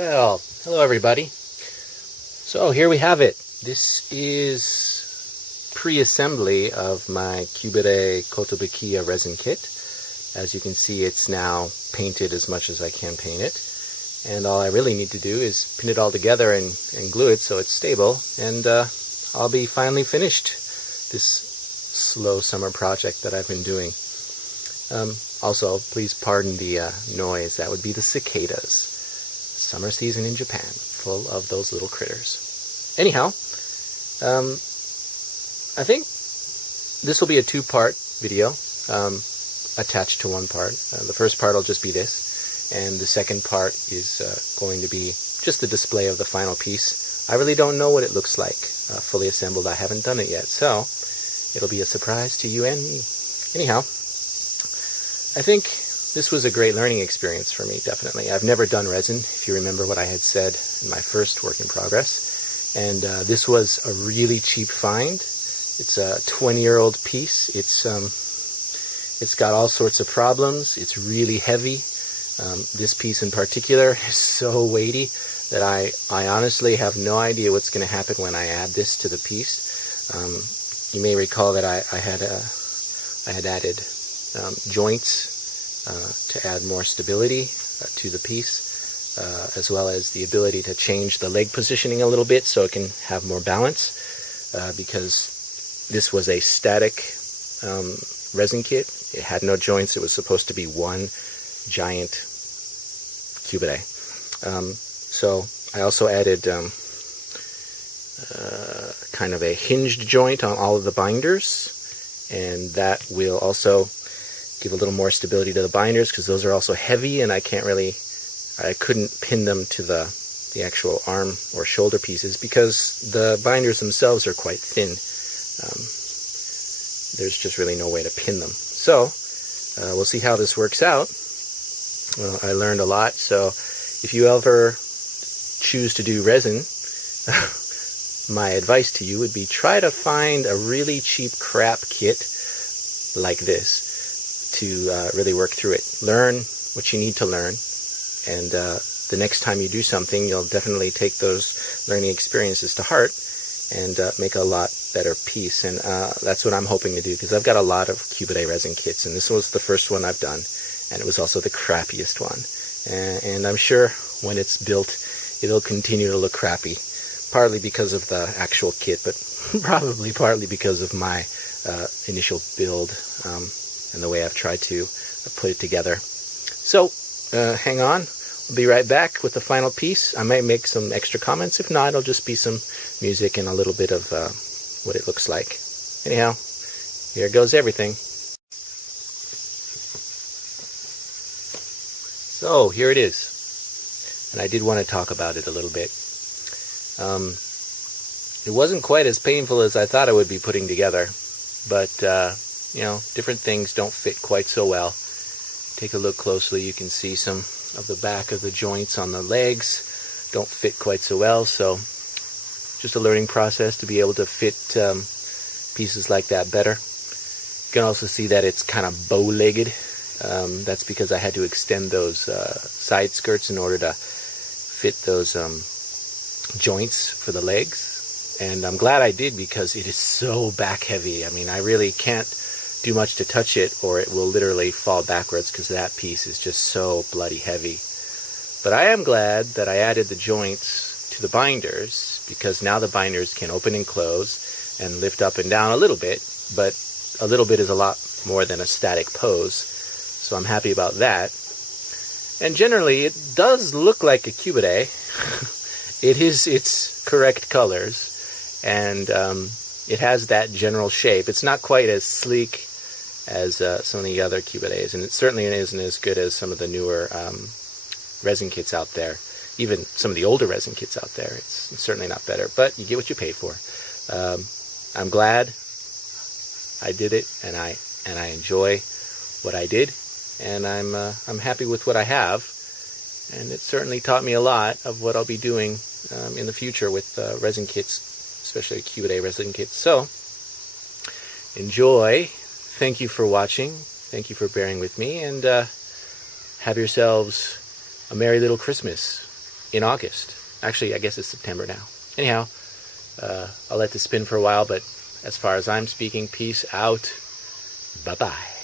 Well, hello everybody. So here we have it. This is pre-assembly of my Qubeley resin kit. As you can see, it's now painted as much as I can paint it. And all I really need to do is pin it all together and glue it so it's stable. And I'll be finally finished this slow summer project that I've been doing. Also, please pardon the noise. That would be the cicadas. Summer season in Japan, full of those little critters. Anyhow, I think this will be a two-part video attached to one part. The first part will just be this, and the second part is going to be just the display of the final piece. I really don't know what it looks like fully assembled. I haven't done it yet, so it'll be a surprise to you and me. Anyhow, I think this was a great learning experience for me, definitely. I've never done resin, if you remember what I had said in my first work in progress. And this was a really cheap find. It's a 20-year-old piece. It's got all sorts of problems. It's really heavy. This piece in particular is so weighty that I honestly have no idea what's going to happen when I add this to the piece. You may recall that I had added joints to add more stability to the piece, as well as the ability to change the leg positioning a little bit so it can have more balance, because this was a static resin kit. It had no joints. It was supposed to be one giant Qubeley. So I also added kind of a hinged joint on all of the binders, and that will also give a little more stability to the binders, because those are also heavy and I couldn't pin them to the actual arm or shoulder pieces because the binders themselves are quite thin. There's just really no way to pin them. So we'll see how this works out. I learned a lot, so if you ever choose to do resin, my advice to you would be try to find a really cheap crap kit like this to really work through it. Learn what you need to learn, and the next time you do something, you'll definitely take those learning experiences to heart and make a lot better piece. And that's what I'm hoping to do, because I've got a lot of Qubeley resin kits, and this was the first one I've done, and it was also the crappiest one. And I'm sure when it's built, it'll continue to look crappy, partly because of the actual kit, but probably partly because of my initial build and the way I've tried to put it together. So, hang on. We'll be right back with the final piece. I might make some extra comments. If not, it'll just be some music and a little bit of what it looks like. Anyhow, here goes everything. So, here it is. And I did want to talk about it a little bit. It wasn't quite as painful as I thought it would be putting together, but you know, different things don't fit quite so well. Take a look closely, you can see some of the back of the joints on the legs don't fit quite so well, so just a learning process to be able to fit pieces like that better. You can also see that it's kind of bow-legged. That's because I had to extend those side skirts in order to fit those joints for the legs. And I'm glad I did, because it is so back heavy. I mean, I really can't do much to touch it or it will literally fall backwards, because that piece is just so bloody heavy. But I am glad that I added the joints to the binders, because now the binders can open and close and lift up and down a little bit, but a little bit is a lot more than a static pose, so I'm happy about that. And generally it does look like a Qubeley. It is its correct colors, and it has that general shape. It's not quite as sleek as some of the other Qubeleys, and it certainly isn't as good as some of the newer resin kits out there. Even some of the older resin kits out there, it's certainly not better, but you get what you pay for. I'm glad I did it, and I enjoy what I did, and I'm happy with what I have, and it certainly taught me a lot of what I'll be doing in the future with resin kits, especially Qubeley resin kits. So, enjoy. Thank you for watching. Thank you for bearing with me, and have yourselves a merry little Christmas. in August. Actually, I guess it's September now. Anyhow, I'll let this spin for a while, but as far as I'm speaking, peace out. Bye-bye.